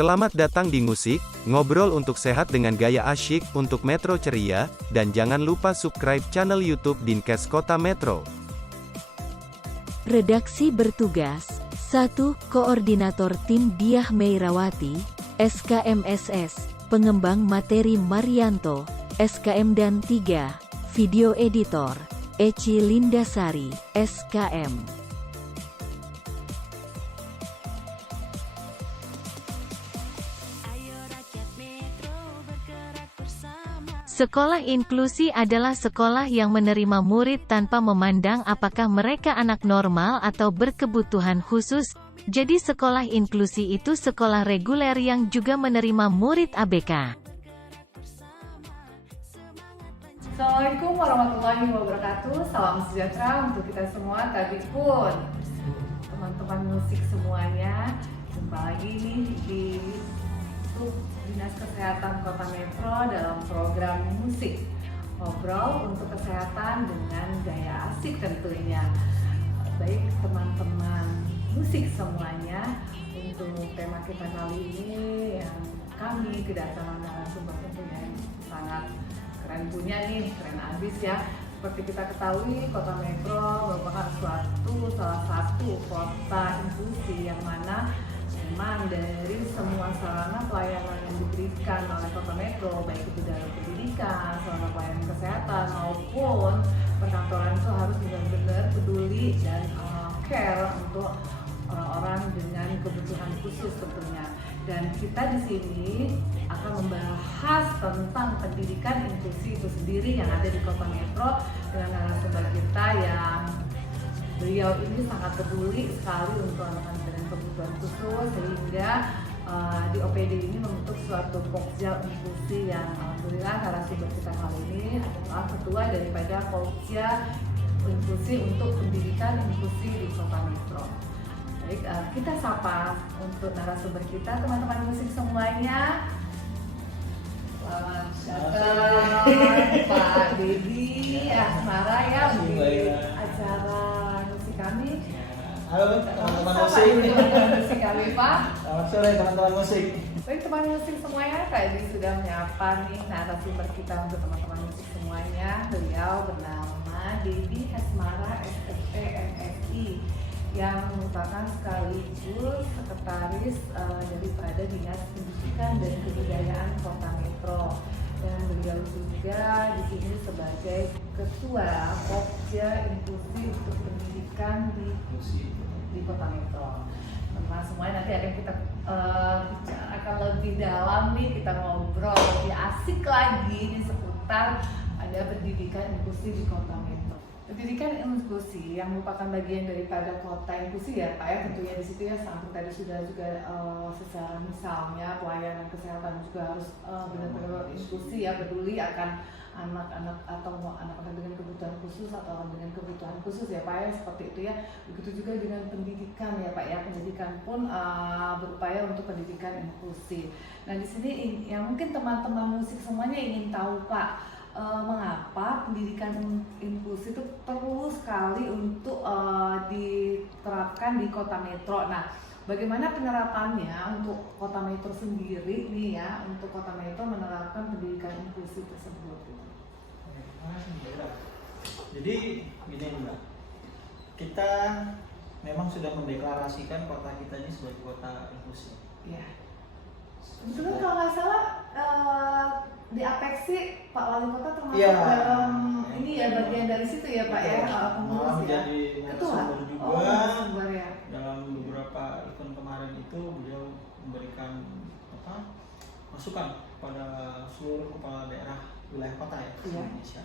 Selamat datang di Musik, ngobrol untuk sehat dengan gaya asyik untuk Metro Ceria, dan jangan lupa subscribe channel YouTube Dinkes Kota Metro. Redaksi bertugas, 1. Koordinator Tim Diah Meirawati, SKMSS, Pengembang Materi Marianto, SKM dan 3. Video Editor, Eci Lindasari, SKM. Sekolah inklusi adalah sekolah yang menerima murid tanpa memandang apakah mereka anak normal atau berkebutuhan khusus. Jadi sekolah inklusi itu sekolah reguler yang juga menerima murid ABK. Assalamualaikum warahmatullahi wabarakatuh. Salam sejahtera untuk kita semua. Tadi pun teman-teman musik semuanya, jumpa lagi nih di Dinas Kesehatan Kota Metro dalam program musik ngobrol untuk kesehatan dengan gaya asik tentunya. Baik teman-teman musik semuanya, untuk tema kita kali ini yang kami kedatangan narasumber tentunya yang sangat keren punya nih, keren abis ya. Seperti kita ketahui, Kota Metro merupakan salah satu kota inklusi yang mana memang dari semua sarana pelayanan yang diberikan oleh Kota Metro, baik itu dalam pendidikan, sarana pelayanan kesehatan maupun perkantoran, itu harus benar-benar peduli dan care untuk orang dengan kebutuhan khusus tentunya. Dan kita di sini akan membahas tentang pendidikan inklusi itu sendiri yang ada di Kota Metro dengan narasumber kita yang beliau ini sangat peduli sekali untuk anak-anak dengan kebutuhan khusus, sehingga di OPD ini membentuk suatu Pokja inklusi yang alhamdulillah narasumber kita kali ini adalah ketua daripada Pokja inklusi untuk pendidikan inklusi di Kota Metro. Baik, kita sapa untuk narasumber kita, teman-teman musik semuanya. Selamat datang Pak Dedi Asmara ya di acara musik kami. Halo teman-teman musik. Musik kami Pak. Selamat sore teman-teman musik. Baik teman musik semuanya, tadi sudah menyapa nih narasumber kita untuk teman-teman musik semuanya. Beliau bernama Dedi Asmara SST MSI yang merupakan sekaligus sekretaris daripada Dinas Pendidikan dan Kebudayaan Kota Metro, dan beliau juga di sini sebagai ketua Pokja Inklusi untuk Pendidikan di Kota Metro. Teman semuanya, nanti akan kita akan lebih dalam nih, kita ngobrol lebih asik lagi di seputar ada pendidikan inklusi di Kota Metro. Pendidikan inklusi yang merupakan bagian daripada kota inklusi ya Pak ya, tentunya di situ ya sampai tadi sudah juga secara misalnya pelayanan kesehatan juga harus benar-benar inklusi ya, peduli akan anak-anak atau anak-anak dengan kebutuhan khusus atau orang dengan kebutuhan khusus ya Pak ya, seperti itu ya. Begitu juga dengan pendidikan ya Pak ya, pendidikan pun berupaya untuk pendidikan inklusi. Nah di sini yang mungkin teman-teman musik semuanya ingin tahu Pak, mengapa pendidikan inklusi itu perlu sekali untuk diterapkan di Kota Metro. Nah, bagaimana penerapannya untuk Kota Metro sendiri nih ya, untuk Kota Metro menerapkan pendidikan inklusi tersebut? Jadi gini Mbak, kita memang sudah mendeklarasikan kota kita ini sebagai kota inklusi. Ya. Sebetulnya kalau nggak salah di Apeksi Pak Wali Kota termasuk dalam ini ya, bagian dari situ ya Pak ya, pengurus ya. Jadi Ketua juga ya. Dalam beberapa event kemarin itu beliau memberikan masukan pada seluruh kepala daerah wilayah kota ya di Indonesia,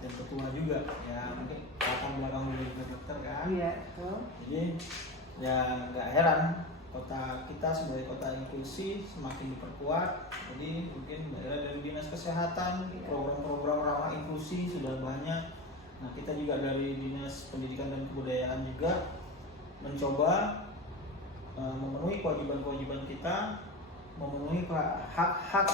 dan ketua juga ya, mungkin latar belakang beliau dokter kan. Iya betul. Jadi ya nggak heran kota kita sebagai kota inklusi semakin diperkuat. Jadi mungkin daerah dari Dinas Kesehatan, program-program ramah inklusi sudah banyak. Nah kita juga dari Dinas Pendidikan dan Kebudayaan juga mencoba memenuhi kewajiban-kewajiban kita, memenuhi hak-hak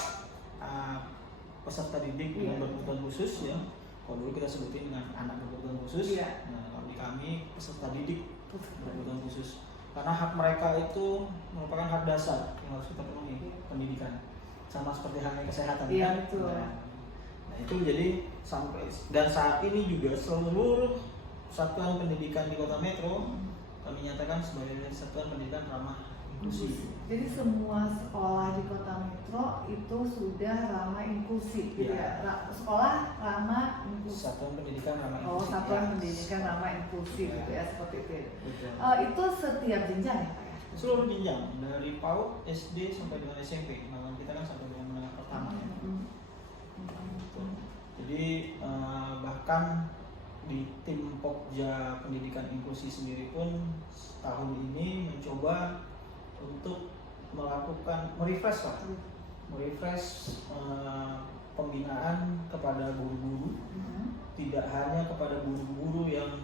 peserta didik dengan berkebutuhan khusus ya. Kalau dulu kita sebutin dengan anak berkebutuhan khusus, nah kalau di kami peserta didik berkebutuhan khusus. karena hak mereka itu merupakan hak dasar yang harus kita penuhi, pendidikan, sama seperti halnya kesehatan. Iya, kan? betul. Nah itu jadi sampai dan saat ini juga seluruh satuan pendidikan di Kota Metro kami nyatakan sebagai satuan pendidikan ramah inklusi. Jadi semua sekolah di Kota Metro itu sudah ramah inklusi, gitu ya? Sekolah ramah inklusi. Satuan pendidikan ramah Oh, inklusi. satuan pendidikan ramah inklusi, gitu ya, seperti itu. Betul. Itu setiap jenjang ya, Pak ya? Seluruh jenjang dari PAUD, SD sampai dengan SMP. Nah, kita kan sampai dengan menengah pertama ya. Betul. Jadi bahkan di tim Pokja Pendidikan Inklusi sendiri pun tahun ini mencoba untuk melakukan merefresh pembinaan kepada guru-guru, tidak hanya kepada guru-guru yang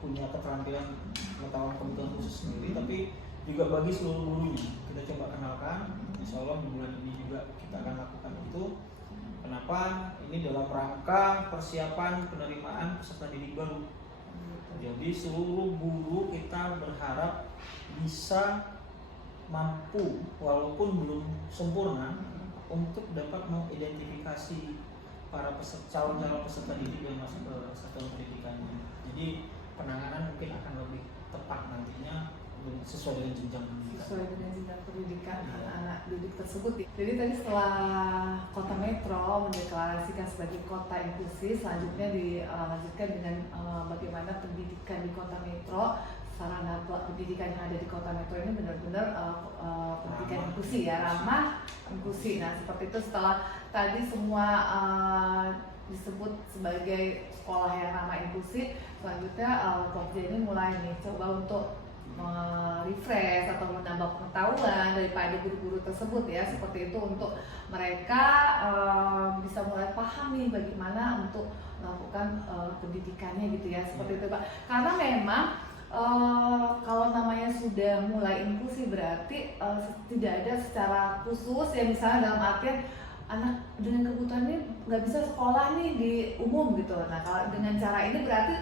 punya keterampilan pengetahuan kebutuhan khusus sendiri, tapi juga bagi seluruh gurunya. Kita coba kenalkan, insya Allah di bulan ini juga kita akan lakukan itu. Kenapa? Ini dalam rangka persiapan penerimaan peserta didik baru. Jadi seluruh guru kita berharap bisa mampu, walaupun belum sempurna, untuk dapat mengidentifikasi para calon-calon peserta didik yang masuk ke satuan pendidikannya. Jadi penanganan mungkin akan lebih tepat nantinya sesuai dengan jenjang pendidikan. Sesuai dengan jenjang pendidikan anak-anak didik tersebut. Jadi tadi setelah Kota Metro mendeklarasikan sebagai kota inklusi, selanjutnya dilanjutkan dengan bagaimana pendidikan di Kota Metro, sarana pendidikan yang ada di Kota Metro ini benar-benar pendidikan inklusi ya, ramah inklusi. Nah seperti itu, setelah tadi semua disebut sebagai sekolah yang ramah inklusi, selanjutnya Pokja ini mulai nih coba untuk refresh atau menambah pengetahuan daripada guru-guru tersebut ya, seperti itu, untuk mereka bisa mulai paham nih bagaimana untuk melakukan pendidikannya gitu ya, seperti itu Pak. Karena memang kalau namanya sudah mulai inklusi berarti tidak ada secara khusus ya, misalnya dalam artian anak dengan kebutuhan ini nggak bisa sekolah nih di umum gitu. Nah kalau dengan cara ini berarti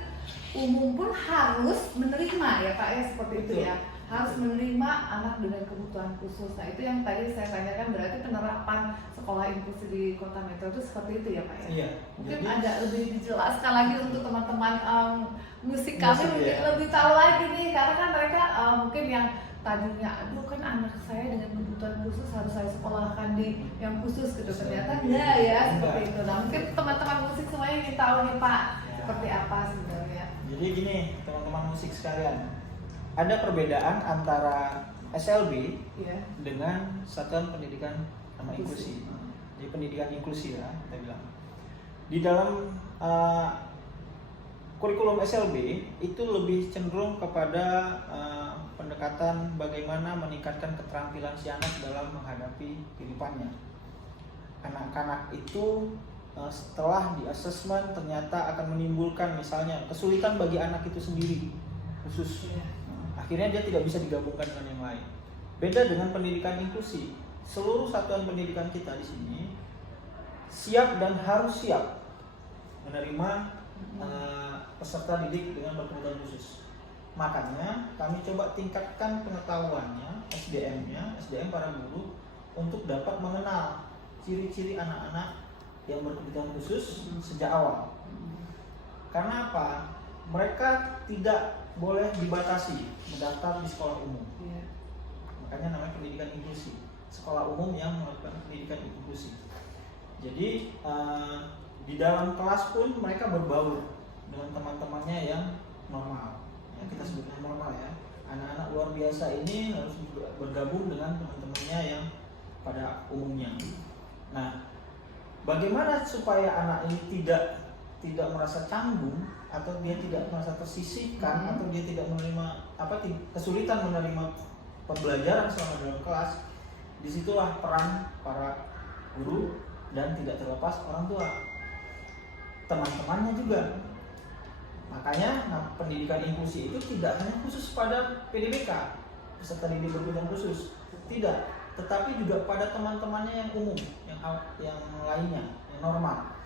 umum pun harus menerima ya Pak ya, seperti itu ya, harus menerima anak dengan kebutuhan khusus. Nah itu yang tadi saya tanyakan, berarti penerapan sekolah inklusi di Kota Metro itu seperti itu ya Pak ya? Iya. Mungkin Jadi, ada lebih dijelaskan lagi untuk teman-teman musik kami mungkin ya. lebih tahu lagi nih, karena kan mereka mungkin yang tadinya aduh kan anak saya dengan kebutuhan khusus harus saya sekolahkan di yang khusus gitu, ternyata enggak ya, seperti itu. Nah mungkin teman-teman musik semuanya ingin tahu nih Pak, seperti apa sebenarnya. Jadi gini teman-teman musik sekalian, ada perbedaan antara SLB dengan Satuan Pendidikan Ramah Inklusi. Jadi pendidikan inklusi ya kita bilang. Di dalam kurikulum SLB itu lebih cenderung kepada pendekatan bagaimana meningkatkan keterampilan si anak dalam menghadapi kehidupannya. Anak-anak itu setelah di asesmen ternyata akan menimbulkan misalnya kesulitan bagi anak itu sendiri khusus, akhirnya dia tidak bisa digabungkan dengan yang lain. Beda dengan pendidikan inklusi, seluruh satuan pendidikan kita di sini siap dan harus siap menerima peserta didik dengan berkebutuhan khusus. Makanya kami coba tingkatkan pengetahuannya, SDM para guru, untuk dapat mengenal ciri-ciri anak-anak yang berkebutuhan khusus sejak awal. Karena apa? Mereka tidak boleh dibatasi mendaftar di sekolah umum. Makanya namanya pendidikan inklusi, sekolah umum yang melakukan pendidikan inklusi. Jadi di dalam kelas pun mereka berbaur dengan teman-temannya yang normal, yang kita sebutnya normal ya. Anak-anak luar biasa ini harus bergabung dengan teman-temannya yang pada umumnya. Nah, bagaimana supaya anak ini tidak merasa canggung atau dia tidak merasa tersisihkan atau dia tidak menerima kesulitan menerima pembelajaran selama dalam kelas? Disitulah peran para guru dan tidak terlepas orang tua, teman-temannya juga. Makanya pendidikan inklusi itu tidak hanya khusus pada PDBK, peserta didik berkebutuhan khusus, tidak, tetapi juga pada teman-temannya yang umum, yang lainnya, yang normal.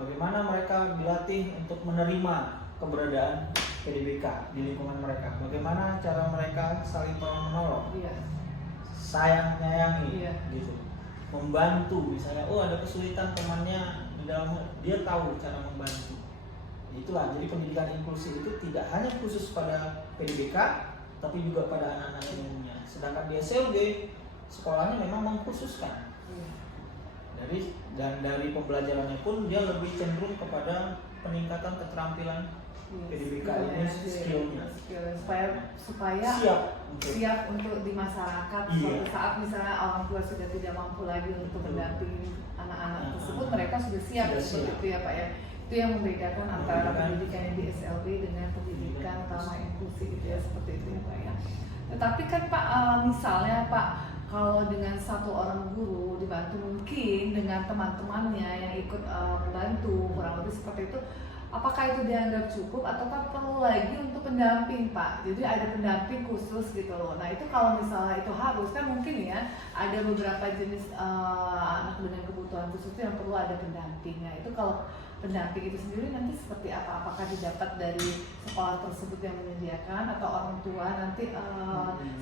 Bagaimana mereka dilatih untuk menerima keberadaan PDBK di lingkungan mereka. Bagaimana cara mereka saling tolong menolong, Iya. sayang menyayangi, Iya. gitu. Membantu, misalnya, oh ada kesulitan temannya di dalam, dia tahu cara membantu. Itulah, jadi pendidikan inklusi itu tidak hanya khusus pada PDBK, tapi juga pada anak-anak yang umumnya. Sedangkan di SLB, sekolahnya memang mengkhususkan. Dari pembelajarannya pun dia lebih cenderung kepada peningkatan keterampilan PDBK ini, skillnya supaya siap untuk di masyarakat. Suatu saat misalnya orang tua sudah tidak mampu lagi untuk mendampingi anak-anak tersebut, mereka sudah siap seperti itu ya Pak ya. Itu yang membedakan antara pendidikan yang di SLB dengan pendidikan utama inklusi gitu ya, seperti itu ya Pak ya. Tetapi kan Pak, misalnya Pak, kalau dengan satu orang guru dibantu mungkin dengan teman-temannya yang ikut membantu, kurang lebih seperti itu, apakah itu dianggap cukup ataukah perlu lagi untuk pendamping Pak? Jadi ada pendamping khusus gitu loh. Nah itu kalau misalnya itu harus, kan mungkin ya ada beberapa jenis anak dengan kebutuhan khusus yang perlu ada pendampingnya. Itu kalau pendamping itu sendiri nanti seperti apa? Apakah didapat dari sekolah tersebut yang menyediakan atau orang tua nanti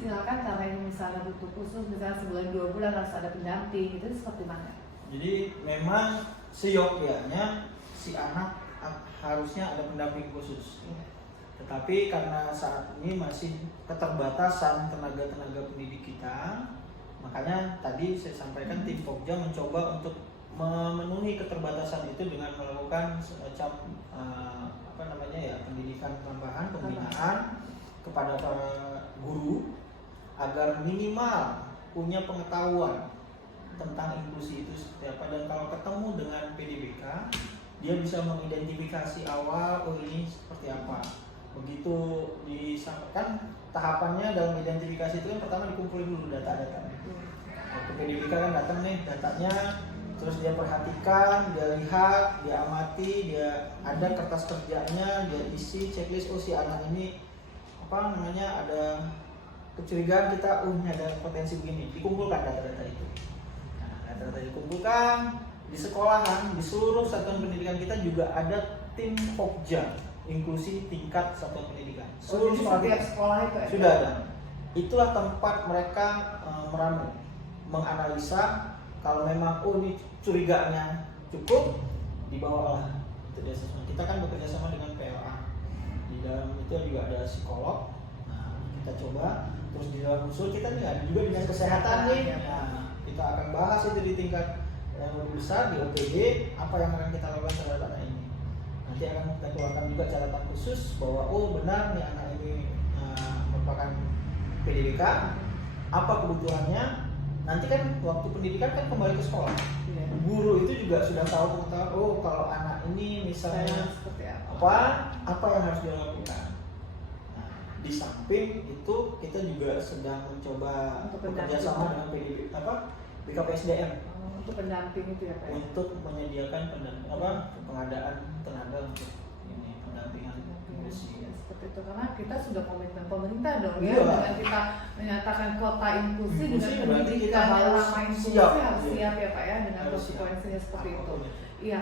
silakan karena ini misalnya butuh khusus, misalnya sebulan 2 bulan harus ada pendamping, itu seperti mana? Jadi memang seyogyanya si anak harusnya ada pendamping khusus. Tetapi karena saat ini masih keterbatasan tenaga-tenaga pendidik kita, makanya tadi saya sampaikan tim Pokja mencoba untuk memenuhi keterbatasan itu dengan melakukan semacam pendidikan tambahan, pembinaan kepada para guru agar minimal punya pengetahuan tentang inklusi itu seperti apa, dan kalau ketemu dengan PDBK dia bisa mengidentifikasi awal, oh ini seperti apa. Begitu disampaikan tahapannya dalam identifikasi itu kan pertama dikumpulin dulu data-data. Waktu PDBK kan datang nih datanya, terus dia perhatikan, dia lihat, dia amati, dia ada kertas kerjanya, dia isi checklist, oh si anak ini ada kecurigaan kita, ini ada potensi begini, dikumpulkan data-data itu. Nah, data-data dikumpulkan di sekolahan, di seluruh satuan pendidikan kita juga ada tim Pokja inklusi tingkat satuan pendidikan. Seluruh sekolah itu sudah ada. Itulah tempat mereka meramu, menganalisa. Kalau memang ini curiganya cukup, dibawalah itu di asesmen. Kita kan bekerja sama dengan PLA. Di dalam itu juga ada psikolog. Nah, kita coba. Terus di dalam usul kita nih ada juga dinas kesehatan nih. Nah, kita akan bahas itu di tingkat yang lebih besar di OPD, apa yang akan kita lakukan terhadap anak ini. Nanti akan kita keluarkan juga catatan khusus bahwa oh benar nih anak ini merupakan PDBK, apa kebutuhannya. Nanti kan waktu pendidikan kan kembali ke sekolah. Guru itu juga sudah tahu pengetahuan, oh kalau anak ini misalnya seperti apa yang harus dia lakukan. Nah, di samping itu kita juga sedang mencoba bekerja sama dengan BKPSDM untuk pendamping itu ya Pak. Untuk menyediakan pengadaan tenaga untuk ini pendampingan inklusi. Seperti itu, karena kita sudah komitmen pemerintah dong ya, dengan kita menyatakan kota inklusi dengan pendidikan yang ramah inklusi harus siap ya Pak ya, dengan konsekuensinya seperti itu. Iya,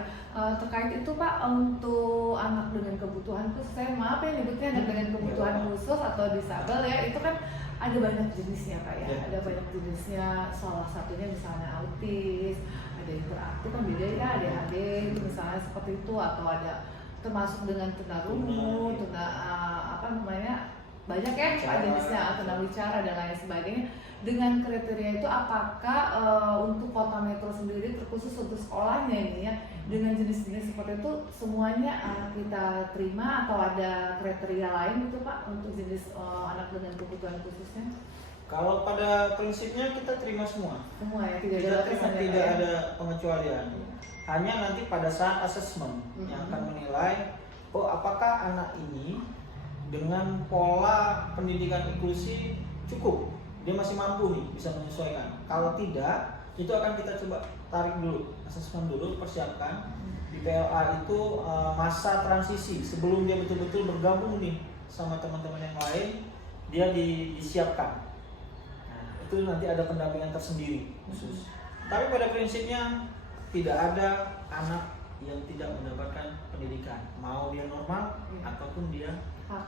terkait itu Pak, untuk anak dengan kebutuhan khusus, saya maaf ya nyebutnya anak dengan kebutuhan khusus atau disabel ya, itu kan ada banyak jenisnya Pak ya, ada banyak jenisnya. Salah satunya misalnya autis, ada yang beraktif kan beda ya, ADHD misalnya seperti itu, atau ada termasuk dengan tunarungu, banyak ya Pak jenisnya, tunawicara dan lain sebagainya. Dengan kriteria itu apakah untuk kota metro sendiri terkhusus untuk sekolahnya ini ya, dengan jenis-jenis seperti itu semuanya kita terima atau ada kriteria lain gitu Pak untuk jenis anak dengan kebutuhan khususnya? Kalau pada prinsipnya kita terima semua. Semua ya, tidak ada pengecualian. Hanya nanti pada saat asesmen yang akan menilai, oh apakah anak ini dengan pola pendidikan inklusi cukup, dia masih mampu nih bisa menyesuaikan. Kalau tidak, itu akan kita coba tarik dulu, asesmen dulu, persiapkan. Di PLA itu masa transisi sebelum dia betul-betul bergabung nih sama teman-teman yang lain, dia disiapkan. Nah, itu nanti ada pendampingan tersendiri khusus. Tapi pada prinsipnya tidak ada anak yang tidak mendapatkan pendidikan, mau dia normal ataupun dia Hak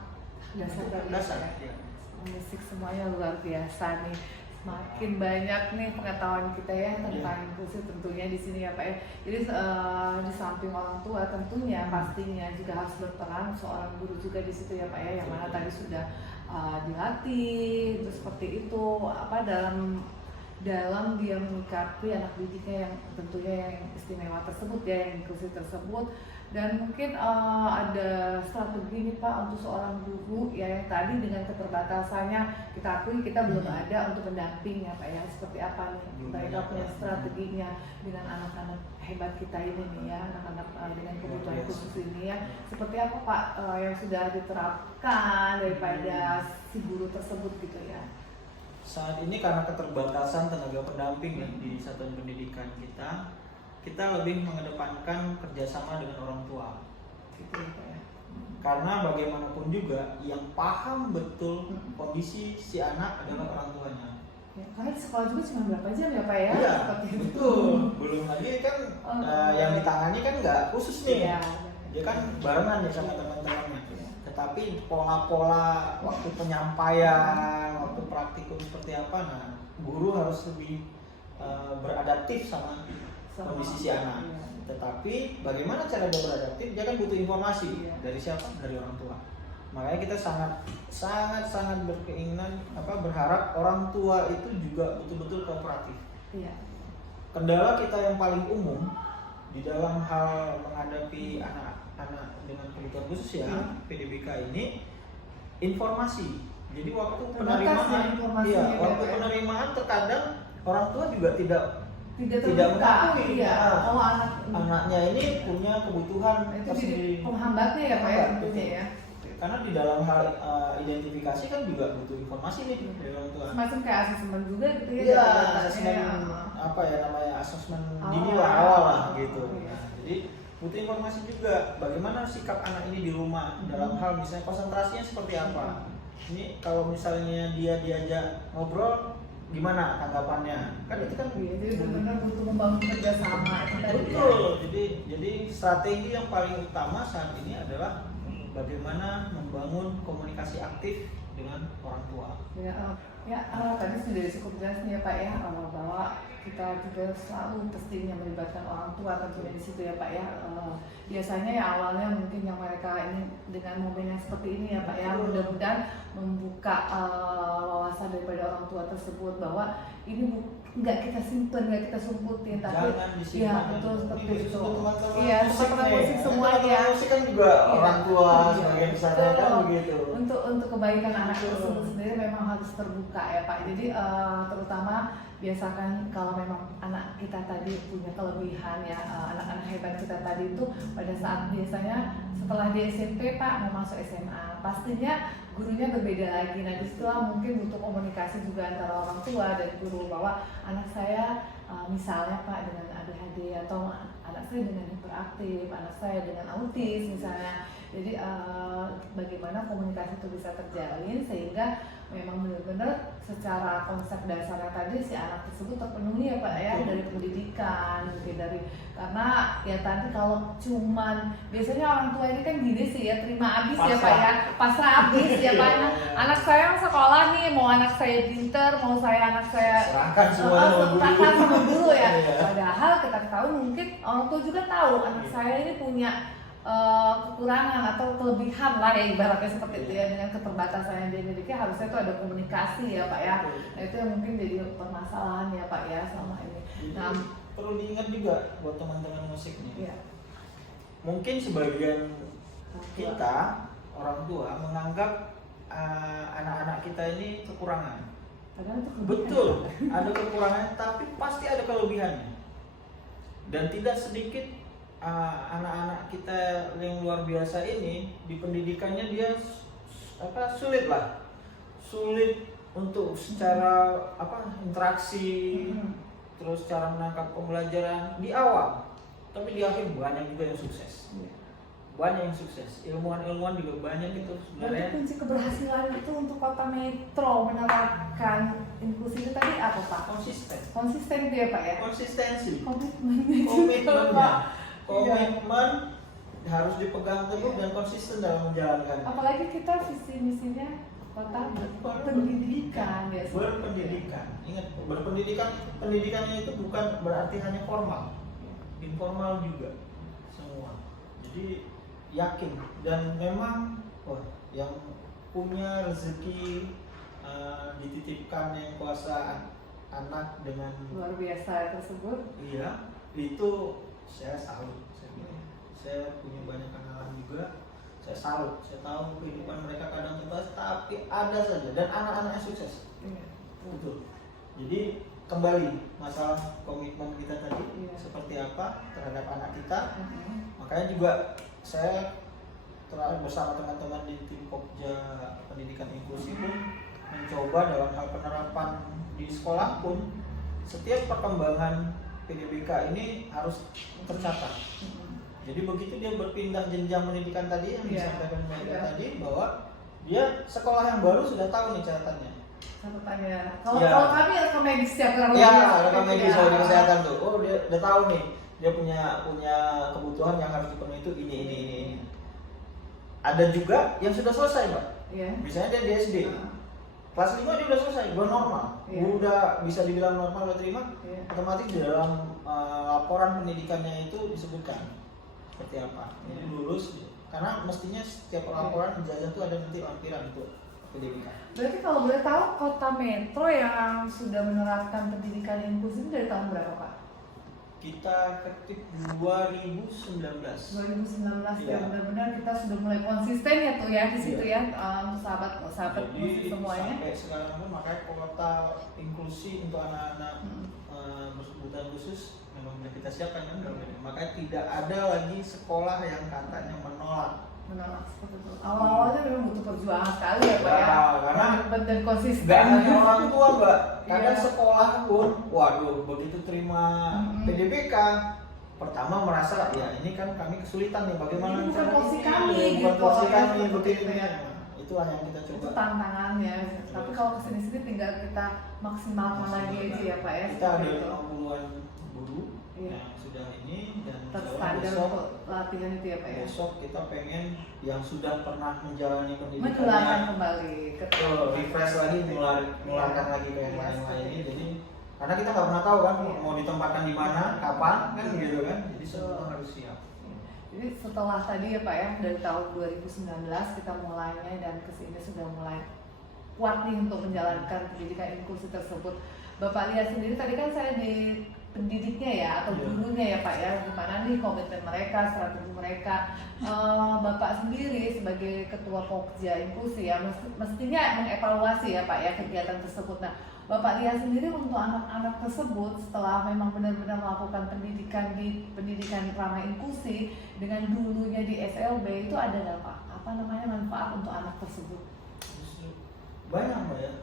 dasar dari dasar. ya. Ya. Musik semuanya luar biasa nih. Semakin banyak nih pengetahuan kita ya tentang inklusi tentunya di sini ya Pak ya. Jadi di samping orang tua tentunya pastinya juga harus berperan seorang guru juga di situ ya Pak ya, yang mana tadi sudah dilatih terus seperti itu apa dalam dia menyikapi anak didiknya yang tentunya yang istimewa tersebut ya, yang inklusi tersebut. Dan mungkin ada strategi nih Pak untuk seorang guru ya yang tadi dengan keterbatasannya kita akui kita belum ada untuk pendamping ya Pak ya, seperti apa nih mereka punya strateginya dengan anak-anak hebat kita ini nih ya, anak-anak dengan kebutuhan khusus ini ya, seperti apa Pak yang sudah diterapkan daripada si guru tersebut gitu ya. Saat ini karena keterbatasan tenaga pendamping ya, di satuan pendidikan kita lebih mengedepankan kerjasama dengan orang tua. Gitu ya Pak ya. Karena bagaimanapun juga yang paham betul kondisi si anak adalah orang tuanya. Ya, karena di sekolah juga cuma berapa jam ya Pak ya? Iya, Seperti itu. betul. Belum lagi kan yang ditangani kan nggak khusus nih. Iya. Dia kan barengan nih sama teman-temannya. Tetapi pola-pola waktu penyampaian, waktu praktikum seperti apa, nah guru harus lebih beradaptif sama kondisi si anak. Iya. Tetapi bagaimana cara dia beradaptif? Dia kan butuh informasi dari siapa? Dari orang tua. Makanya kita sangat berkeinginan berharap orang tua itu juga betul-betul kooperatif. Iya. Kendala kita yang paling umum di dalam hal menghadapi anak-anak dengan kebutuhan khusus ya, PDBK ini informasi. Jadi waktu penerimaan terkadang orang tua juga tidak mengakui kalau anaknya ini punya kebutuhan itu jadi tersendiri. penghambatnya ya Pak ya tentunya ya. Karena di dalam hal identifikasi kan juga butuh informasi nih dari orang tua. Semacam kayak asesmen juga gitu ya. Iya, asesmen asesmen dini lah awal lah gitu. Nah, jadi butuh informasi juga bagaimana sikap anak ini di rumah dalam hal misalnya konsentrasinya seperti apa. Ini kalau misalnya dia diajak ngobrol gimana tanggapannya, kan itu kan jadi benar-benar butuh membangun kerjasama itu tadi. betul. Jadi strategi yang paling utama saat ini adalah bagaimana membangun komunikasi aktif dengan orang tua. Tadi sudah cukup jelas nih ya Pak ya, bahwa kita juga selalu pastinya melibatkan orang tua tentunya di situ ya Pak ya. Biasanya ya awalnya mungkin yang mereka ini dengan momen yang seperti ini ya Pak ya, mudah-mudahan membuka wawasan daripada orang tua tersebut bahwa ini nggak kita simpen, nggak kita sumputin, tapi ya betul seperti itu. Iya, teman-teman musik semua ya. Musik kan juga orang tua sebagian besarnya kan begitu. Untuk kebaikan anak tersebut sendiri memang harus terbuka ya Pak. Jadi terutama biasakan kalau memang anak kita tadi punya kelebihan ya, anak-anak hebat kita tadi itu pada saat biasanya setelah di SMP Pak mau masuk SMA, pastinya gurunya berbeda lagi. Nah disitulah mungkin butuh komunikasi juga antara orang tua dan guru bahwa anak saya misalnya Pak dengan ADHD atau anak saya dengan hiperaktif, anak saya dengan autis misalnya. Jadi bagaimana komunikasi itu bisa terjalin sehingga memang benar-benar secara konsep dasarnya tadi si anak tersebut terpenuhi ya Pak ya, dari pendidikan mungkin dari, karena ya tadi kalau cuman biasanya orang tua ini kan gini sih ya, terima habis ya Pak ya, pasrah habis ya Pak. Anak saya sekolah nih, mau anak saya pinter, mau anak saya serahkan semua sama guru ya. Padahal kita tahu mungkin orang tua juga tahu anak saya ini punya kekurangan atau kelebihan lah ya, ibaratnya seperti itu ya, dengan keterbatasan yang dia miliki harusnya itu ada komunikasi ya Pak ya. Nah itu yang mungkin jadi permasalahan ya Pak ya selama ini. Nah perlu diingat juga buat teman-teman musik nih. Iya. Mungkin sebagian kita orang tua menganggap anak-anak kita ini kekurangan. Padahal itu kelebihan. Betul, ada kekurangan tapi pasti ada kelebihannya. Dan tidak sedikit anak-anak kita yang luar biasa ini di pendidikannya dia sulit untuk secara interaksi, terus cara menangkap pembelajaran di awal, tapi di akhir banyak juga yang sukses. Ilmuwan juga banyak itu sebenarnya. Berarti kunci keberhasilan itu untuk kota metro menerapkan inklusi itu tadi apa Pak? Konsisten Konsisten itu ya Pak ya? konsistensi Komitmennya juga komitmennya. Pak. komitmen harus dipegang teguh dan konsisten dalam menjalankan. Apalagi kita visi misinya kota berpendidikan ya. Berpendidikan. Ingat, berpendidikan, pendidikannya itu bukan berarti hanya formal, informal juga semua. Jadi yakin dan memang yang punya rezeki dititipkan yang kuasa anak dengan luar biasa tersebut. Iya, itu saya salut. Saya punya banyak kenalan juga. Saya salut, saya tahu kehidupan mereka kadang terbahas, tapi ada saja dan anak-anaknya sukses. Betul. Jadi kembali masalah komitmen kita tadi seperti apa terhadap anak kita. Makanya juga saya terakhir bersama teman-teman di tim Pokja Pendidikan Inklusi pun mencoba dalam hal penerapan di sekolah pun setiap perkembangan PDBK ini harus tercatat. Jadi begitu dia berpindah jenjang pendidikan tadi yang disampaikan Mbak tadi, bahwa dia sekolah yang baru sudah tahu nih catatannya. Kalau kami rekam medis setiap orang. Iya, rekam medis soal kesehatan tuh. Oh, dia udah tahu nih. Dia punya kebutuhan yang harus dipenuhi itu ini. Ada juga yang sudah selesai, Mbak. Iya. Misalnya dia di SD. Kelas 5 dia udah selesai, udah normal. Udah bisa dibilang normal, udah terima. Otomatis di dalam laporan pendidikannya itu disebutkan seperti apa, lulus, karena mestinya setiap laporan ijazah itu ada nanti lampiran untuk pendidikan. Berarti kalau boleh tahu kota metro yang sudah menerapkan pendidikan inklusif dari tahun berapa, Pak? Kita ketik 2019. 2019 ya, benar-benar kita sudah mulai konsisten ya tuh ya di situ ya, sahabat inklusi semuanya. Sampai sekarang pun makanya kota inklusi untuk anak-anak berkebutuhan khusus memang sudah kita siapkan kan, makanya tidak ada lagi sekolah yang katanya menolak seperti itu. Awal-awalnya memang butuh perjuangan sekali ya Pak ya, karena dan konsisten. Gak hanya orang tua Mbak, kadang sekolah pun, waduh begitu terima PDBK pertama merasa ya ini kan kami kesulitan nih, bagaimana ini bukan porsi kami bukan gitu, porsi kami begini ya. Itulah yang kita coba. Itu tantangannya. Tapi kalau kesini-sini tinggal kita maksimalkan lagi aja ya Pak ya. Kita ada 50-an guru yang sudah ini dan terstandar untuk latihan itu ya Pak ya. Besok kita pengen yang sudah pernah menjalani pendidikan menularkan kembali ke refresh lagi, menularkan lagi ke yang lain-lain ini. Jadi karena kita nggak pernah tahu kan mau ditempatkan di mana, kapan kan gitu kan. Jadi semua harus siap. Jadi setelah tadi ya Pak ya, dari tahun 2019 kita mulainya dan kesini sudah mulai kuat nih untuk menjalankan pendidikan inklusi tersebut. Bapak lihat sendiri tadi kan saya di pendidiknya ya atau gurunya ya Pak ya, gimana nih komitmen mereka, strategi mereka. Bapak sendiri sebagai ketua Pokja Inklusi ya mestinya mengevaluasi ya Pak ya kegiatan tersebut. Nah, Bapak lihat sendiri untuk anak-anak tersebut setelah memang benar-benar melakukan pendidikan di pendidikan ramah inklusi dengan dulunya di SLB itu ada apa namanya manfaat untuk anak tersebut? Banyak Mbak ya.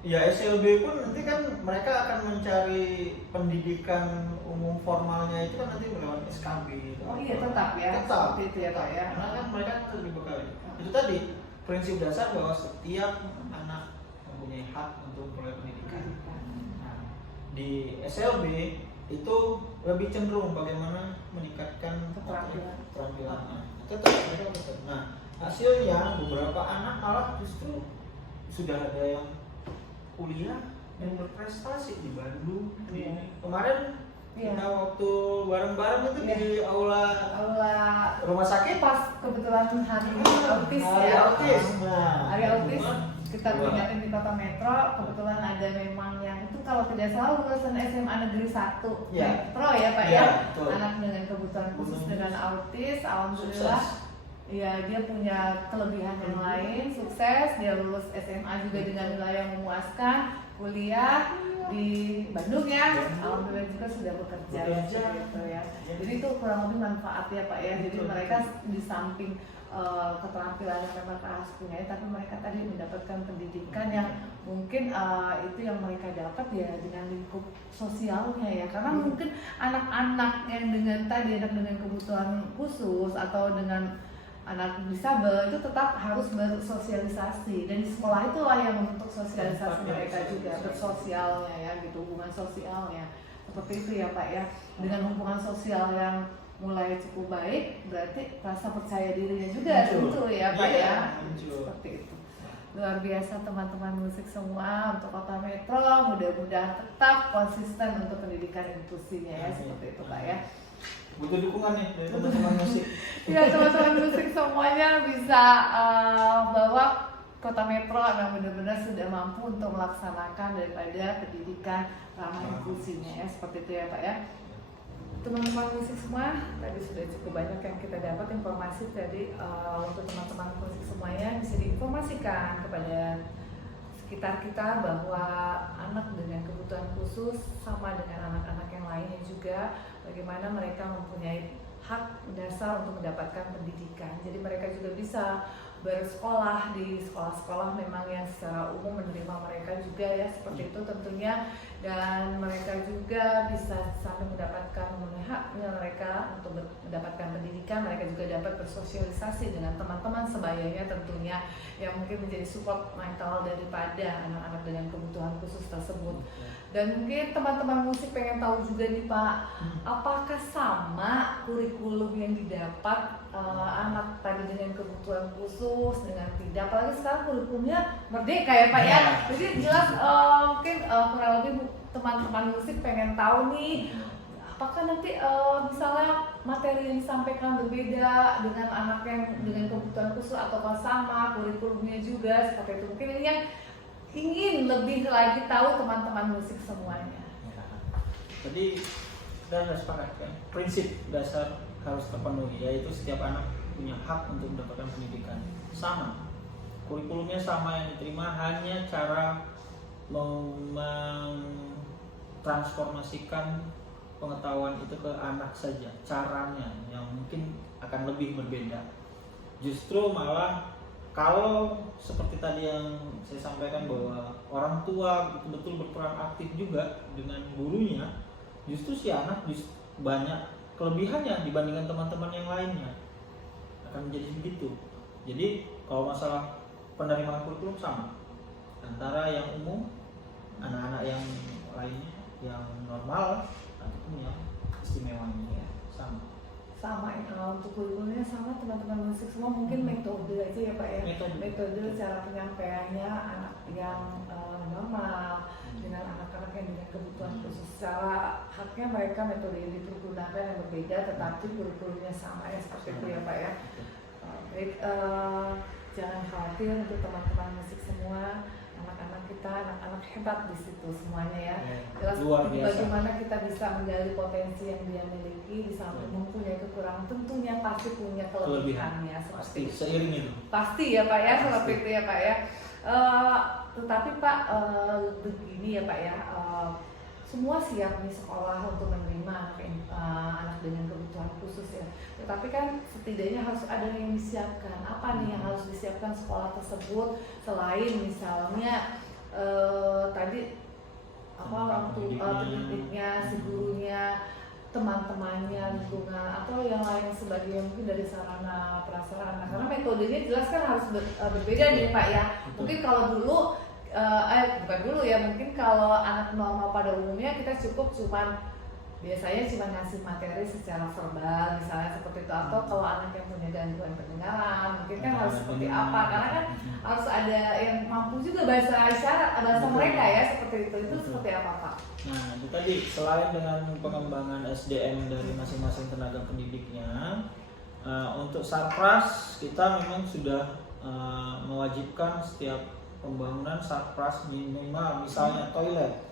Ya SLB pun nanti kan mereka akan mencari pendidikan umum formalnya itu kan nanti melewati SKB. Oh iya tetap ya. Tetap itu ya Pak ya. Karena kan mereka tetap dibekali. Itu tadi prinsip dasar bahwa setiap anak mempunyai hak untuk memperoleh pendidikan. Nah, di SLB itu lebih cenderung bagaimana meningkatkan keterampilannya. Tetap mereka tetap. Nah, hasilnya beberapa anak malah justru sudah ada yang kuliah yang berprestasi di Bandung. Kemarin kita waktu bareng-bareng itu di aula rumah sakit pas kebetulan hari autis hari autis kita peringatin di Kota Metro, kebetulan ada memang yang itu kalau tidak salah lulusan SMA Negeri 1 Metro ya Pak ya, anak dengan kebutuhan khusus dengan autis, alhamdulillah ya dia punya kelebihan yang lain, sukses, dia lulus SMA juga dengan nilai yang memuaskan, kuliah di Bandung ya, alhamdulillah juga sudah bekerja gitu ya. Jadi itu kurang lebih manfaat ya Pak ya. Jadi mereka di samping keterampilan yang memang harus punya, tapi mereka tadi mendapatkan pendidikan yang mungkin itu yang mereka dapat ya dengan lingkup sosialnya ya. Karena mungkin anak-anak yang dengan kebutuhan khusus atau dengan anak disabel itu tetap harus bersosialisasi, dan di sekolah itulah yang membentuk sosialisasi mereka juga, bersosialnya ya gitu, hubungan sosialnya. seperti itu ya Pak ya. Dengan hubungan sosial yang mulai cukup baik, berarti rasa percaya dirinya juga tentu ya Pak ya. Seperti itu. Luar biasa teman-teman musik semua untuk Kota Metro, mudah-mudahan tetap konsisten untuk pendidikan inklusinya ya, seperti itu Pak ya. Butuh dukungan nih dari teman-teman musik. Ya teman-teman musik semuanya bisa bawa Kota Metro memang benar-benar sudah mampu untuk melaksanakan daripada pendidikan ramah inklusinya ya, seperti itu ya Pak ya. Teman-teman musik semua, tadi sudah cukup banyak yang kita dapat informasi tadi untuk teman-teman musik semuanya bisa diinformasikan kepada sekitar kita bahwa anak dengan kebutuhan khusus sama dengan anak-anak yang lainnya juga, bagaimana mereka mempunyai hak dasar untuk mendapatkan pendidikan. Jadi mereka juga bisa bersekolah di sekolah-sekolah memang yang secara umum menerima mereka juga ya, seperti itu tentunya, dan mereka juga bisa sampai mendapatkan memenuhi haknya mereka untuk mendapatkan pendidikan. Mereka juga dapat bersosialisasi dengan teman-teman sebayanya tentunya yang mungkin menjadi support mental daripada anak-anak dengan kebutuhan khusus tersebut. Dan mungkin teman-teman musik pengen tahu juga nih Pak, apakah sama kurikulum yang didapat anak tadi dengan kebutuhan khusus dengan tidak? Apalagi sekarang kurikulumnya merdeka ya Pak ya. Jadi jelas mungkin kurang lebih teman-teman musik pengen tahu nih, apakah nanti misalnya materi yang disampaikan berbeda dengan anak yang dengan kebutuhan khusus atau sama kurikulumnya juga, seperti itu. Mungkin ini yang ingin lebih lagi tahu teman-teman musik semuanya. Ya. Jadi kita sudah sepakat kan, prinsip dasar harus terpenuhi, yaitu setiap anak punya hak untuk mendapatkan pendidikan sama, kurikulumnya sama yang diterima, hanya cara mentransformasikan pengetahuan itu ke anak saja, caranya yang mungkin akan lebih berbeda. Justru malah kalau seperti tadi yang saya sampaikan bahwa orang tua betul-betul berperan aktif juga dengan gurunya, justru si anak banyak kelebihannya dibandingkan teman-teman yang lainnya, akan menjadi begitu. Jadi kalau masalah penerimaan kurikulum sama antara yang umum, anak-anak yang lainnya yang normal ataupun yang istimewanya sama untuk kurikulumnya sama teman-teman musik semua, mungkin metode aja ya Pak ya, metode cara penyampaiannya anak yang normal dengan anak-anak yang dengan kebutuhan khusus, secara haknya mereka metode yang dipergunakan yang berbeda tetapi kurikulumnya sama ya, seperti itu ya Pak ya. Baik, jangan khawatir untuk teman-teman musik semua, anak-anak kita, anak-anak hebat di situ semuanya ya. Jelas bagaimana kita bisa menggali potensi yang dia miliki, di samping mempunyai kekurangan, tentunya pasti punya kelebihannya. Pasti seiring itu. Pasti ya Pak ya, seperti itu ya Pak ya. Tetapi Pak, begini ya Pak ya, semua siap nih sekolah untuk menerima anak dengan kebutuhan khusus ya. Tetapi kan setidaknya harus ada yang disiapkan. Apa nih yang harus disiapkan sekolah tersebut selain misalnya tadi apa orang tua, pendidiknya, si gurunya, teman-temannya, lingkungan atau yang lain sebagainya, mungkin dari sarana prasarana. Karena metodenya jelas kan harus berbeda nih Pak ya. Mungkin kalau dulu bukan dulu ya, mungkin kalau anak normal pada umumnya kita biasanya cuma ngasih materi secara verbal misalnya seperti itu, atau kalau anak yang punya gangguan pendengaran mungkin kan harus seperti apa, karena kan harus ada yang mampu juga bahasa isyarat, bahasa mereka ya, seperti itu seperti apa Pak? Nah itu tadi, selain dengan pengembangan SDM dari masing-masing tenaga pendidiknya, untuk Sarpras kita memang sudah mewajibkan setiap pembangunan Sarpras minimal misalnya toilet.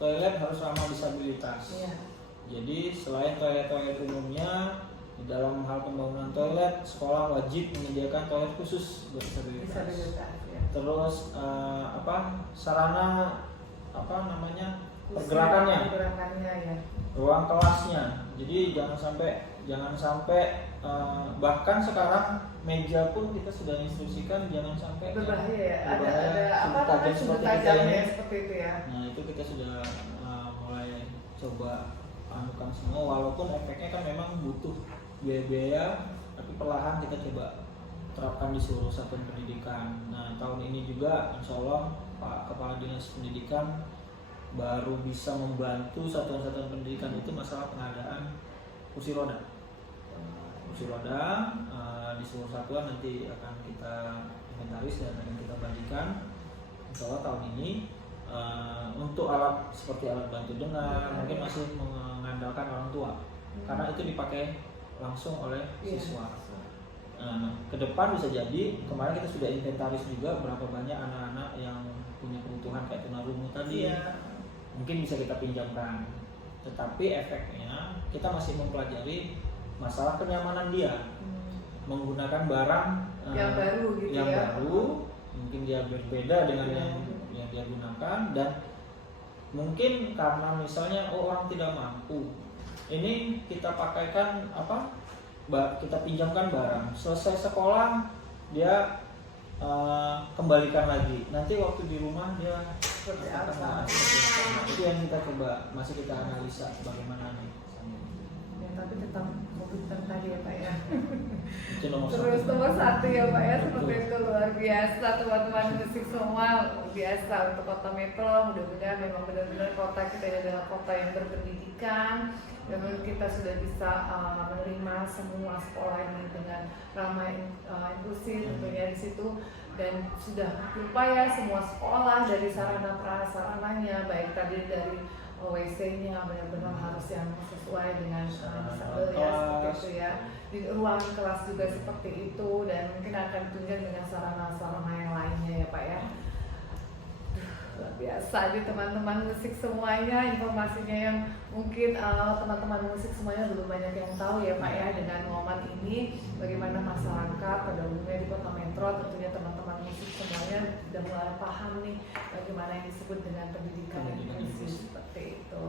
Toilet harus ramah disabilitas. Jadi selain toilet umumnya, di dalam hal pembangunan toilet, sekolah wajib menyediakan toilet khusus buat disabilitas. Terus sarana pergerakannya ya. Ruang kelasnya. Jadi jangan sampai bahkan sekarang meja pun kita sudah instruksikan jangan sampai berbahaya ya. Ada sudut tajamnya seperti itu ya. Nah itu kita sudah mulai coba anukan semua, walaupun efeknya kan memang butuh biaya, tapi perlahan kita coba terapkan di seluruh satuan pendidikan. Nah tahun ini juga insya Allah Pak Kepala Dinas Pendidikan baru bisa membantu satuan-satuan pendidikan itu masalah pengadaan kursi roda. Kursi roda di seluruh satuan nanti akan kita inventaris dan akan kita bagikan. Insya Allah tahun ini untuk alat seperti alat bantu dengar mungkin masih mengandalkan orang tua karena itu dipakai langsung oleh siswa. Ke depan bisa jadi kemarin kita sudah inventaris juga berapa banyak anak-anak yang punya kebutuhan kayak tunarungu tadi mungkin bisa kita pinjamkan, tetapi efeknya kita masih mempelajari masalah kenyamanan dia menggunakan barang yang baru gitu yang ya. baru mungkin dia berbeda dengan yang dia gunakan, dan mungkin karena misalnya orang tidak mampu, ini kita pakaikan kita pinjamkan barang, selesai sekolah dia kembalikan lagi, nanti waktu di rumah dia Seperti apa? itu yang kita coba masih kita analisa bagaimana nih. Ya, tapi tetap komputer tadi ya Pak ya. Itu nomor Terus satu. nomor 1 ya Pak ya, seperti itu luar biasa teman-teman musik semua, luar biasa untuk Kota Metro. Mudah-mudahan memang benar-benar kota kita ini adalah kota yang berpendidikan dan kita sudah bisa menerima semua sekolah ini dengan ramah inklusif tentunya di situ, dan sudah berupaya semua sekolah dari sarana prasarananya baik tadi dari WC-nya benar-benar harus yang sesuai dengan disabilitas seperti itu ya. Di ruang kelas juga seperti itu, dan mungkin akan ditunjang dengan sarana-sarana yang lainnya ya Pak ya. Luar biasa nih teman-teman musik semuanya, informasinya yang mungkin teman-teman musik semuanya belum banyak yang tahu ya Pak ya, dengan momen ini bagaimana masyarakat pada umumnya di Kota Metro, tentunya teman-teman musik semuanya sudah mulai paham nih bagaimana yang disebut dengan pendidikan inklusif seperti itu.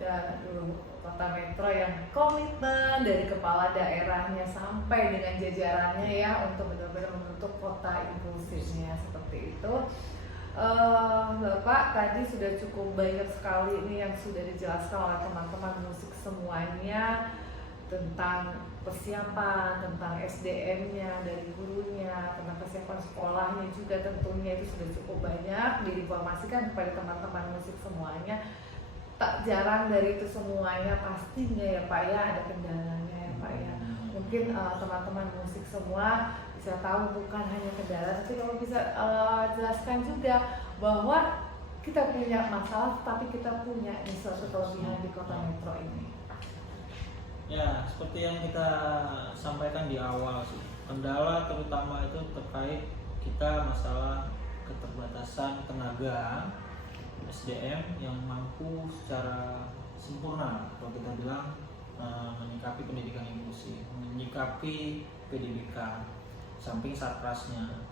Dan Kota Metro yang komitmen dari kepala daerahnya sampai dengan jajarannya ya untuk benar-benar membentuk kota inklusifnya seperti itu. Bapak tadi sudah cukup banyak sekali ini yang sudah dijelaskan oleh teman-teman musik semuanya tentang persiapan, tentang SDM-nya dari gurunya, tentang persiapan sekolahnya juga tentunya itu sudah cukup banyak diinformasikan kepada teman-teman musik semuanya. Tak jarang dari itu semuanya pastinya ya Pak ya ada kendalanya ya Pak ya. Mungkin teman-teman musik semua bisa tahu bukan hanya kendala, tapi kalau bisa jelaskan juga bahwa kita punya masalah, tapi kita punya suatu kelebihan di Kota Metro ini. Ya, seperti yang kita sampaikan di awal sih, kendala terutama itu terkait kita masalah keterbatasan tenaga SDM yang mampu secara sempurna kalau kita bilang menyikapi pendidikan inklusif, menyikapi PDBK, samping satrasnya.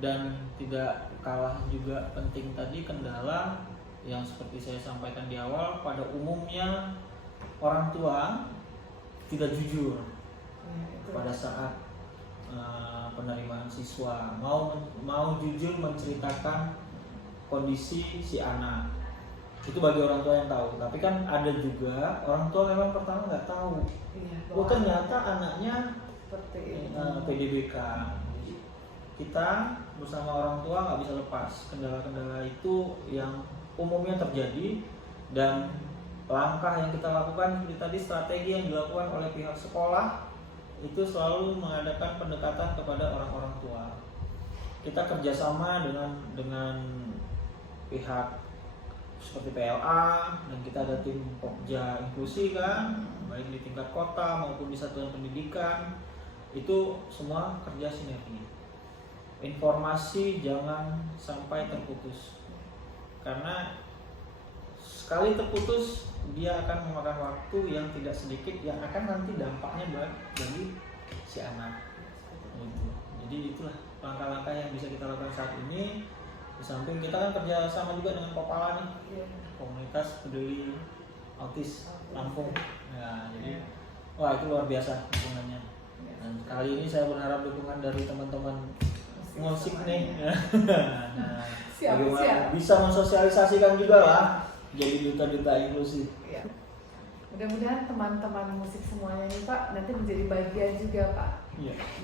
Dan tidak kalah juga penting tadi kendala yang seperti saya sampaikan di awal, pada umumnya orang tua tidak jujur pada saat penerimaan siswa, mau jujur menceritakan kondisi si anak. Itu bagi orang tua yang tahu, tapi kan ada juga orang tua memang pertama nggak tahu. Oh ternyata anaknya seperti PDBK. Kita bersama orang tua nggak bisa lepas kendala-kendala itu yang umumnya terjadi, dan langkah yang kita lakukan seperti tadi, strategi yang dilakukan oleh pihak sekolah itu selalu mengadakan pendekatan kepada orang-orang tua. Kita kerjasama dengan pihak seperti PLA, dan kita ada tim Pokja inklusi kan, baik di tingkat kota maupun di satuan pendidikan, itu semua kerja sinergi. Informasi jangan sampai terputus, karena sekali terputus dia akan memakan waktu yang tidak sedikit yang akan nanti dampaknya bagi si anak. Jadi itulah langkah-langkah yang bisa kita lakukan saat ini. Di samping kita kan kerja sama juga dengan Kopala nih, komunitas peduli autis Lampung. Ya, jadi wah itu luar biasa dukungannya. Dan kali ini saya berharap dukungan dari teman-teman musik nih. Nah, bagaimana bisa mensosialisasikan juga lah jadi duta-duta inklusif. Ya. Mudah-mudahan teman-teman musik semuanya ini Pak nanti menjadi bagian juga Pak.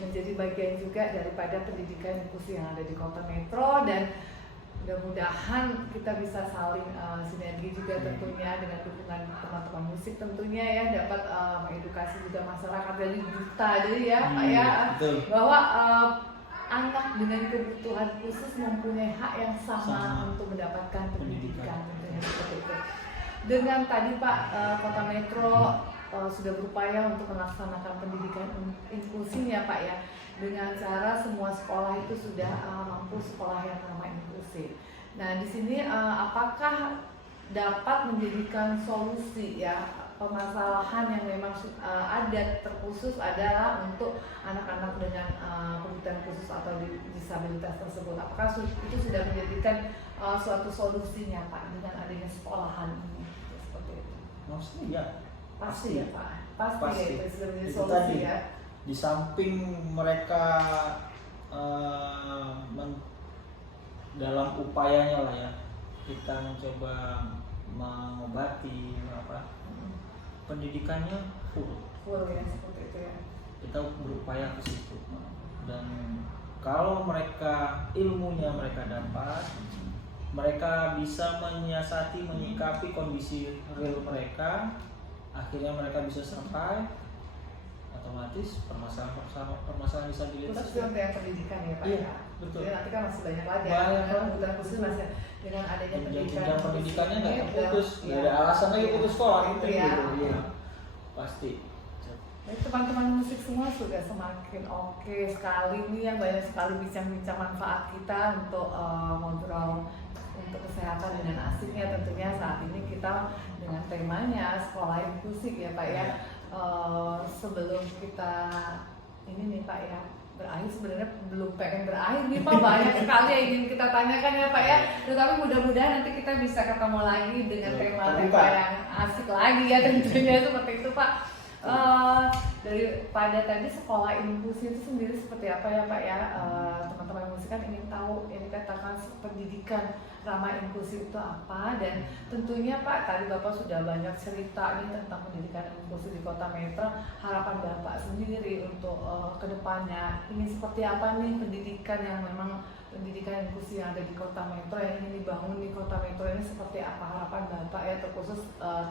Menjadi bagian juga daripada pendidikan inklusi yang ada di Kota Metro, dan mudah-mudahan kita bisa saling sinergi juga tentunya dengan dukungan teman-teman musik tentunya ya, dapat mengedukasi juga masyarakat dari duta jadi ya Pak ya, betul. bahwa anak dengan kebutuhan khusus mempunyai hak yang sama untuk mendapatkan pendidikan tentunya seperti itu. Dengan tadi Pak Kota Metro sudah berupaya untuk melaksanakan pendidikan inklusinya Pak ya, dengan cara semua sekolah itu sudah mampu sekolah yang ramah inklusif. Nah di sini apakah dapat menjadikan solusi ya permasalahan yang memang ada terkhusus adalah untuk anak-anak dengan kebutuhan khusus atau disabilitas tersebut. Apakah itu sudah menjadikan suatu solusinya Pak dengan adanya sekolahan ini? Seperti itu. Maksudnya ya. Pasti ya Pak. Pasti. Ya, itu sudah menjadi Itu solusi tadi, ya. di samping mereka dalam upayanya lah ya, kita mencoba mengobati pendidikannya Full ya seperti itu ya. kita berupaya ke situ. Dan kalau mereka ilmunya mereka dapat, mereka bisa menyiasati, menyikapi kondisi real mereka, akhirnya mereka bisa survive, otomatis permasalahan disabilitas Khusus untuk yang pendidikan ya Pak iya, ya. betul. Jadi nanti kan masih banyak lagi Banyak ya. banget. Kebutuhan khusus masih dengan adanya pendidikan. jenjang pendidikannya nggak ini terputus, udah- nggak ada alasan lagi putus sekolah Itu gitu ya. iya. Pasti. Jadi teman-teman musik semua sudah semakin oke sekali nih yang banyak sekali bincang-bincang manfaat kita untuk ngobrol untuk kesehatan dengan asiknya tentunya saat ini kita dengan temanya sekolah inklusif ya Pak ya. Sebelum kita ini nih Pak ya berakhir, sebenarnya belum pengen berakhir nih Pak, banyak sekali yang ingin kita tanyakan ya Pak ya, tetapi mudah-mudahan nanti kita bisa ketemu lagi dengan tema-tema yang asik lagi ya tentunya seperti itu Pak. Daripada tadi sekolah inklusi itu sendiri seperti apa ya Pak ya, teman-teman musik kan ingin tahu yang dikatakan pendidikan ramah inklusi itu apa, dan tentunya Pak tadi Bapak sudah banyak cerita nih tentang pendidikan inklusi di Kota Metro. Harapan Bapak sendiri untuk kedepannya ingin seperti apa nih pendidikan yang memang pendidikan inklusi yang ada di Kota Metro yang ingin dibangun di Kota Metro ini seperti apa harapan Bapak ya, terkhusus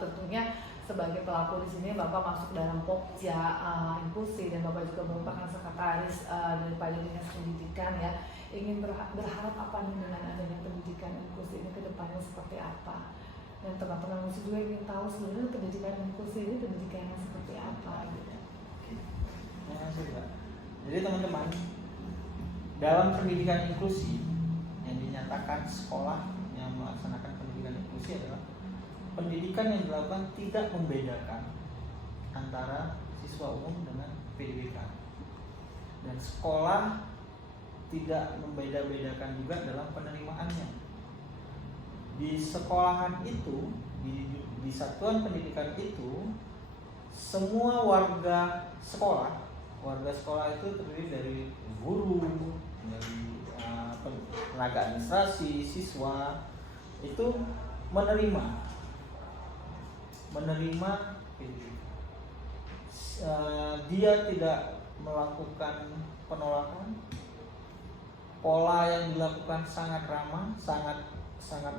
tentunya sebagai pelaku di sini Bapak masuk dalam Pokja inklusi dan Bapak juga merupakan sekretaris daripada Dinas Pendidikan ya. Ingin berharap apa nih dengan adanya pendidikan inklusi ini ke depannya seperti apa? Dan teman-teman musik juga ingin tahu sebenarnya pendidikan inklusi ini pendidikan yang seperti apa gitu. Terima kasih Pak. Jadi teman-teman, dalam pendidikan inklusi yang dinyatakan sekolah yang melaksanakan pendidikan inklusi adalah pendidikan yang dilakukan tidak membedakan antara siswa umum dengan PDBK, dan sekolah tidak membeda-bedakan juga dalam penerimaannya. Di sekolahan itu, di satuan pendidikan itu, semua warga sekolah itu terdiri dari guru, dari tenaga administrasi, siswa, itu menerima PDBK. Dia tidak melakukan penolakan. Pola yang dilakukan sangat ramah, sangat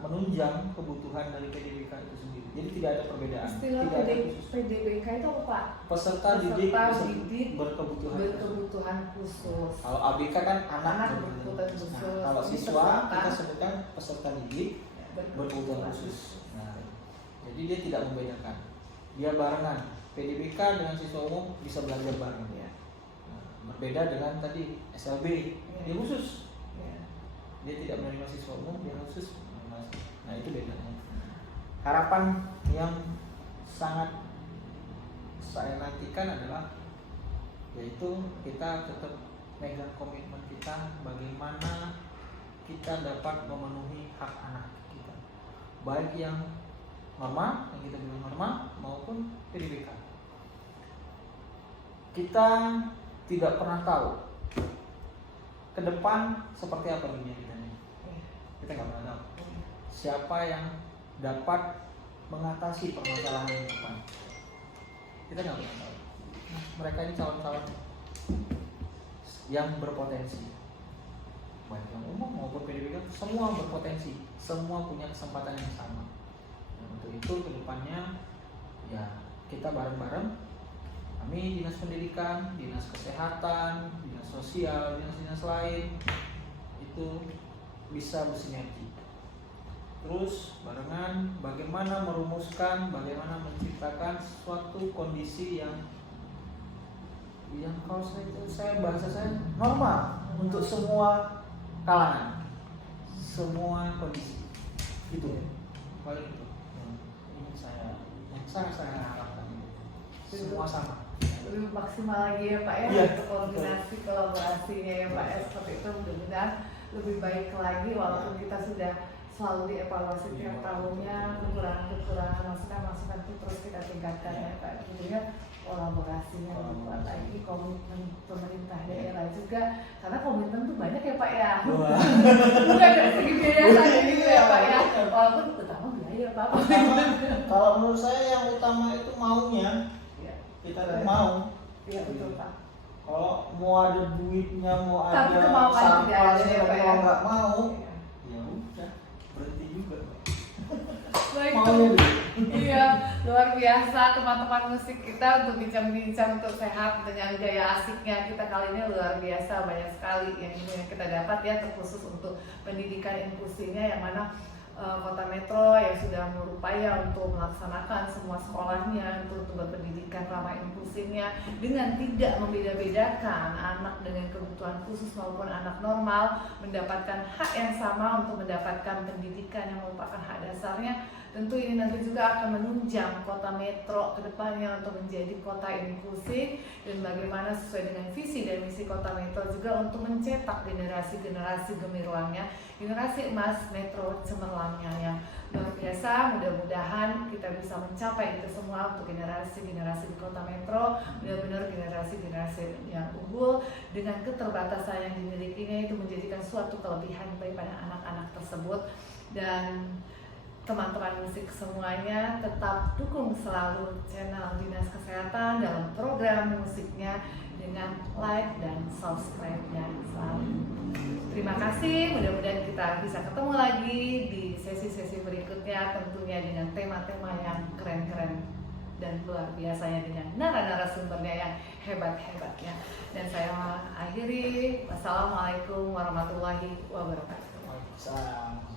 menunjang kebutuhan dari PDBK itu sendiri. Jadi tidak ada perbedaan. Istilah tidak ada khusus. PDBK itu apa Pak? Peserta didik berkebutuhan khusus. Kalau ABK kan anak berkebutuhan khusus. Nah, kalau Ini siswa peserta kita sebutkan peserta didik berkebutuhan khusus. Nah, jadi dia tidak membedakan. Dia barengan. PDBK dengan siswa umum bisa belajar bareng. Ya. Nah, berbeda dengan tadi SLB, dia khusus. Ya. Dia tidak menerima siswa umum, dia khusus menerima. Nah, itu bedanya. Harapan yang sangat saya nantikan adalah yaitu kita tetap megang komitmen kita bagaimana kita dapat memenuhi hak anak kita, baik yang normal, yang kita bilang normal, maupun PDBK. Kita tidak pernah tahu ke depan seperti apa dunia kita ini. Kita nggak pernah tahu siapa yang dapat mengatasi permasalahan di depan. Kita nggak pernah tahu. Mereka ini calon-calon yang berpotensi. baik yang umum maupun PDBK, semua berpotensi, semua punya kesempatan yang sama. Nah, untuk itu kedepannya ya kita bareng-bareng, kami dinas pendidikan, dinas kesehatan, dinas sosial, dinas-dinas lain itu bisa bersinergi. Terus barengan bagaimana merumuskan, bagaimana menciptakan suatu kondisi yang kalau bahasa saya normal untuk semua kalangan, semua kondisi. Itu paling itu yang sangat saya harapkan. Semua sama. Lebih maksimal lagi ya Pak ya, Iya, untuk koordinasi kolaborasinya ya Pak ya, seperti itu. Mudah-mudahan lebih baik lagi, walaupun kita sudah selalu dievaluasi tiap tahunnya, kekurangan masukan itu terus kita tingkatkan ya Pak. Kemudian kolaborasinya dibuat lagi, komitmen pemerintah daerah juga, karena komitmen tuh banyak ya Pak ya. Bukan dari segi biaya saja gitu ya Pak ya, walaupun utama biaya Pak. Kalau menurut saya yang utama itu maunya. Kita tuh mau. Iya betul Pak. Kalau mau ada duitnya, mau Tapi ada kemauan tidak ada ya, Pak, tapi ya. kalau nggak mau, Iya. ya udah berhenti juga. Baik, Maunya dulu. iya, luar biasa teman-teman musik kita untuk bincang-bincang untuk sehat dengan gaya asiknya kita kali ini luar biasa, banyak sekali yang kita dapat ya, terkhusus untuk pendidikan inklusinya yang mana Kota Metro yang sudah berupaya untuk melaksanakan semua sekolahnya untuk berpendidikan ramah inklusinya dengan tidak membeda-bedakan anak dengan kebutuhan khusus maupun anak normal mendapatkan hak yang sama untuk mendapatkan pendidikan yang merupakan hak dasarnya. Tentu ini nanti juga akan menunjang Kota Metro ke depannya untuk menjadi kota inklusif, dan bagaimana sesuai dengan visi dan misi Kota Metro juga untuk mencetak generasi-generasi gemilang, generasi emas Metro cemerlangnya yang luar biasa. Mudah-mudahan kita bisa mencapai itu semua untuk generasi-generasi di Kota Metro, benar-benar generasi-generasi yang unggul dengan keterbatasan yang dimilikinya itu menjadikan suatu kelebihan daripada anak-anak tersebut. Dan teman-teman musik semuanya tetap dukung selalu channel Dinas Kesehatan dalam program musiknya dengan like dan subscribe-nya selalu. Terima kasih, mudah-mudahan kita bisa ketemu lagi di sesi-sesi berikutnya, tentunya dengan tema-tema yang keren-keren dan luar biasanya dengan narasumbernya yang hebat-hebatnya. Dan saya akhiri, wassalamualaikum warahmatullahi wabarakatuh. Waalaikumsalam.